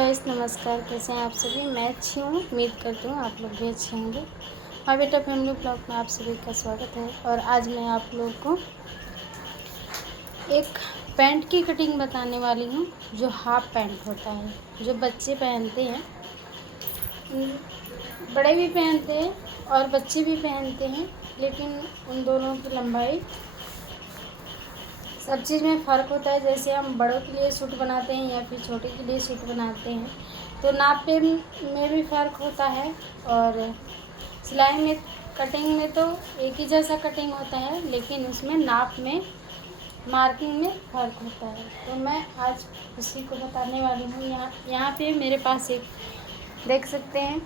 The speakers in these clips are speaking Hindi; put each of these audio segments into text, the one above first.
गाइस नमस्कार, कैसे हैं आप सभी। मैं अच्छी हूँ, उम्मीद करती हूँ आप लोग भी अच्छे होंगे। हाँ बेटा फैमिली ब्लॉग में आप सभी का स्वागत है। और आज मैं आप लोग को एक पैंट की कटिंग बताने वाली हूँ, जो हाफ पैंट होता है, जो बच्चे पहनते हैं, बड़े भी पहनते हैं और बच्चे भी पहनते हैं, लेकिन उन दोनों की लंबाई सब चीज़ में फ़र्क होता है। जैसे हम बड़ों के लिए सूट बनाते हैं या फिर छोटे के लिए सूट बनाते हैं, तो नाप पे में भी फ़र्क होता है। और सिलाई में, कटिंग में तो एक ही जैसा कटिंग होता है, लेकिन उसमें नाप में, मार्किंग में फ़र्क होता है। तो मैं आज उसी को बताने वाली हूँ। यहाँ पे मेरे पास एक देख सकते हैं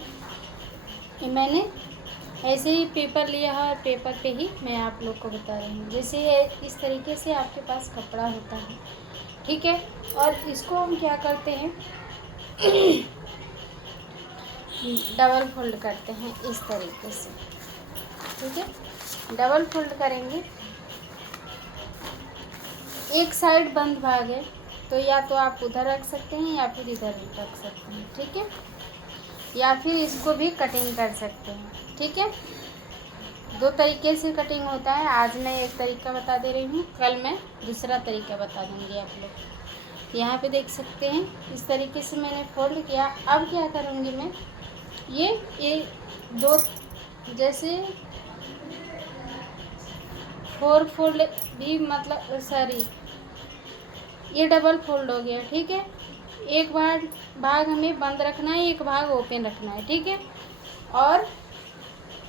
कि मैंने ऐसे ही पेपर लिया है और पेपर पे ही मैं आप लोग को बता रही हूँ। जैसे इस तरीके से आपके पास कपड़ा होता है, ठीक है। और इसको हम क्या करते हैं, डबल फोल्ड करते हैं इस तरीके से, ठीक है। डबल फोल्ड करेंगे, एक साइड बंद भाग है तो या तो आप उधर रख सकते हैं या फिर इधर रख सकते हैं, ठीक है। या फिर इसको भी कटिंग कर सकते हैं, ठीक है। दो तरीके से कटिंग होता है। आज मैं एक तरीका बता दे रही हूँ, कल मैं दूसरा तरीका बता दूँगी आप लोग। यहाँ पे देख सकते हैं इस तरीके से मैंने फोल्ड किया। अब क्या करूँगी मैं, ये दो, जैसे फोर फोल्ड भी, मतलब सॉरी, ये डबल फोल्ड हो गया, ठीक है। एक भाग हमें बंद रखना है, एक भाग ओपन रखना है, ठीक है। और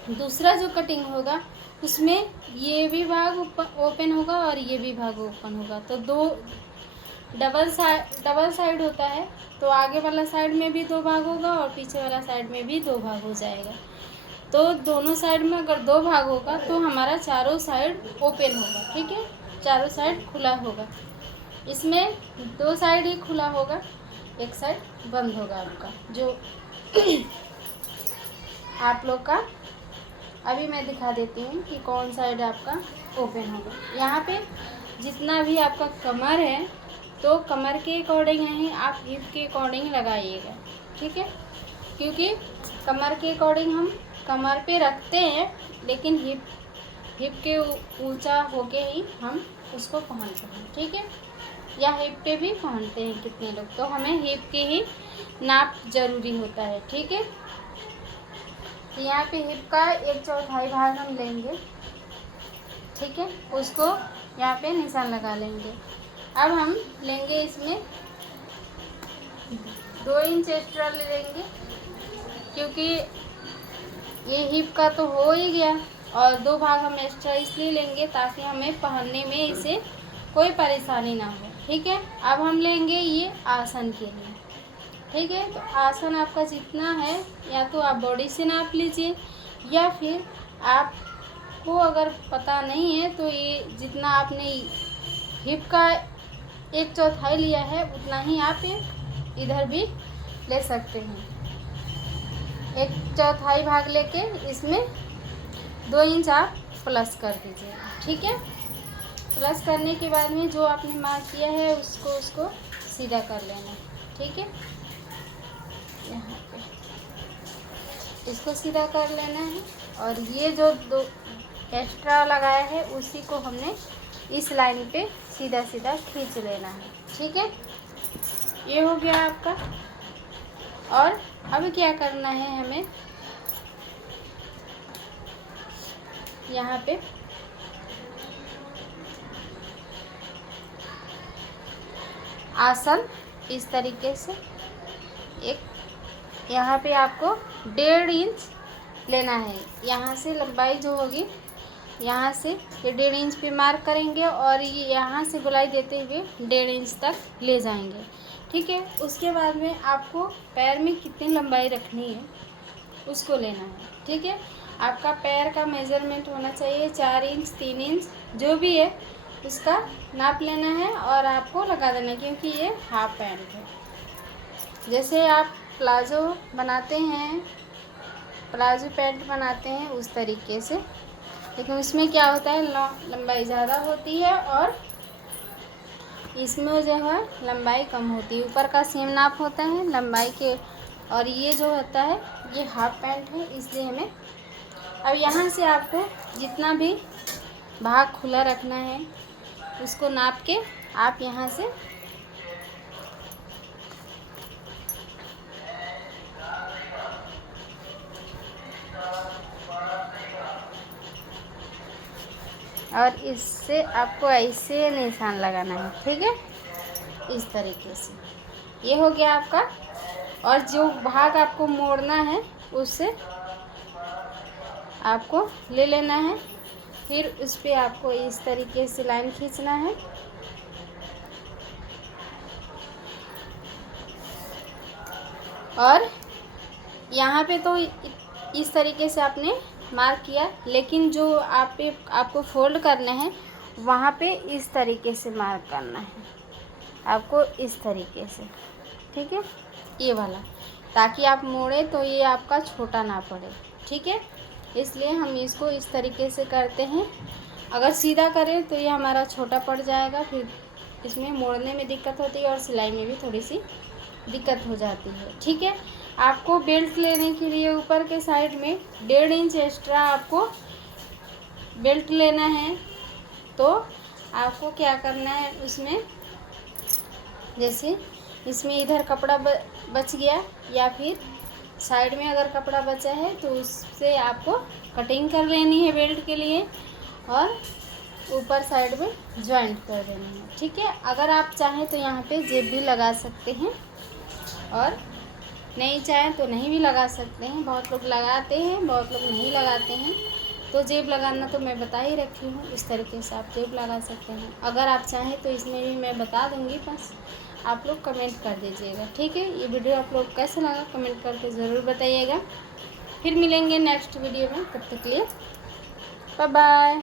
दूसरा जो कटिंग होगा उसमें ये भी भाग ओपन होगा और ये भी भाग ओपन होगा। तो दो डबल साइड होता है, तो आगे वाला साइड में भी दो भाग होगा और पीछे वाला साइड में भी दो भाग हो जाएगा। तो दोनों साइड में अगर दो भाग होगा तो हमारा चारों साइड ओपन होगा, ठीक है, चारों साइड खुला होगा। इसमें दो साइड ही खुला होगा, एक साइड बंद होगा आपका, जो आप लोग का अभी मैं दिखा देती हूँ कि कौन साइड आपका ओपन होगा। यहाँ पे जितना भी आपका कमर है, तो कमर के अकॉर्डिंग नहीं, आप हिप के अकॉर्डिंग लगाइएगा, ठीक है। क्योंकि कमर के अकॉर्डिंग हम कमर पे रखते हैं, लेकिन हिप के ऊंचा होके ही हम उसको पहनते हैं, ठीक है। या हिप पे भी पहनते हैं कितने लोग, तो हमें हिप के ही नाप ज़रूरी होता है, ठीक है। यहाँ पे हिप का 1/4 भाग हम लेंगे, ठीक है, उसको यहाँ पे निशान लगा लेंगे। अब हम लेंगे इसमें 2 इंच एक्स्ट्रा ले लेंगे, क्योंकि ये हिप का तो हो ही गया, और 2 भाग हम एक्स्ट्रा इसलिए लेंगे ताकि हमें पहनने में इसे कोई परेशानी ना हो, ठीक है। अब हम लेंगे ये आसन के लिए, ठीक है। तो आसन आपका जितना है, या तो आप बॉडी से नाप लीजिए, या फिर आपको अगर पता नहीं है तो ये जितना आपने हिप का 1/4 लिया है उतना ही आप इधर भी ले सकते हैं। 1/4 भाग लेके इसमें 2 इंच आप प्लस कर दीजिएगा, ठीक है। प्लस करने के बाद में जो आपने मार्क किया है उसको सीधा कर लेना, ठीक है। यहाँ पे इसको सीधा कर लेना है, और ये जो 2 एक्स्ट्रा लगाया है उसी को हमने इस लाइन पे सीधा सीधा खींच लेना है, ठीक है। ये हो गया आपका। और अब क्या करना है हमें, यहाँ पे आसन इस तरीके से एक, यहाँ पे आपको 1.5 इंच लेना है। यहाँ से लंबाई जो होगी, यहाँ से ये 1.5 इंच पे मार्क करेंगे, और ये यहाँ से गोलाई देते हुए 1.5 इंच तक ले जाएंगे, ठीक है। उसके बाद में आपको पैर में कितनी लंबाई रखनी है उसको लेना है, ठीक है। आपका पैर का मेज़रमेंट होना चाहिए 4 इंच 3 इंच, जो भी है उसका नाप लेना है और आपको लगा देना है, क्योंकि ये हाफ पैंट है। जैसे आप प्लाज़ो बनाते हैं, प्लाज़ो पैंट बनाते हैं उस तरीके से, लेकिन उसमें क्या होता है, लंबाई ज़्यादा होती है और इसमें जो है लंबाई कम होती है, ऊपर का सेम नाप होता है लंबाई के, और ये जो होता है ये हाफ पैंट है, इसलिए हमें अब यहाँ से आपको जितना भी भाग खुला रखना है उसको नाप के आप यहाँ से और इससे आपको ऐसे निशान लगाना है, ठीक है, इस तरीके से। ये हो गया आपका। और जो भाग आपको मोड़ना है उससे आपको ले लेना है, फिर उस पर आपको इस तरीके से लाइन खींचना है और यहाँ पे तो इस तरीके से आपने मार्क किया, लेकिन जो आपको फोल्ड करना है वहाँ पे इस तरीके से मार्क करना है आपको, इस तरीके से, ठीक है, ये वाला, ताकि आप मोड़े तो ये आपका छोटा ना पड़े, ठीक है। इसलिए हम इसको इस तरीके से करते हैं। अगर सीधा करें तो ये हमारा छोटा पड़ जाएगा, फिर इसमें मोड़ने में दिक्कत होती है और सिलाई में भी थोड़ी सी दिक्कत हो जाती है, ठीक है। आपको बेल्ट लेने के लिए ऊपर के साइड में 1.5 इंच एक्स्ट्रा आपको बेल्ट लेना है। तो आपको क्या करना है उसमें, जैसे इसमें इधर कपड़ा बच गया या फिर साइड में अगर कपड़ा बचा है तो उससे आपको कटिंग कर लेनी है बेल्ट के लिए और ऊपर साइड में जॉइंट कर देनी है, ठीक है। अगर आप चाहें तो यहाँ पे जेब भी लगा सकते हैं और नहीं चाहें तो नहीं भी लगा सकते हैं। बहुत लोग लगाते हैं, बहुत लोग नहीं लगाते हैं। तो जेब लगाना तो मैं बता ही रखी हूँ, इस तरीके से आप जेब लगा सकते हैं। अगर आप चाहें तो इसमें भी मैं बता दूँगी, बस आप लोग कमेंट कर दीजिएगा, ठीक है। ये वीडियो आप लोग कैसा लगा कमेंट करके ज़रूर बताइएगा। फिर मिलेंगे नेक्स्ट वीडियो में, तब तक के लिए बाय बाय।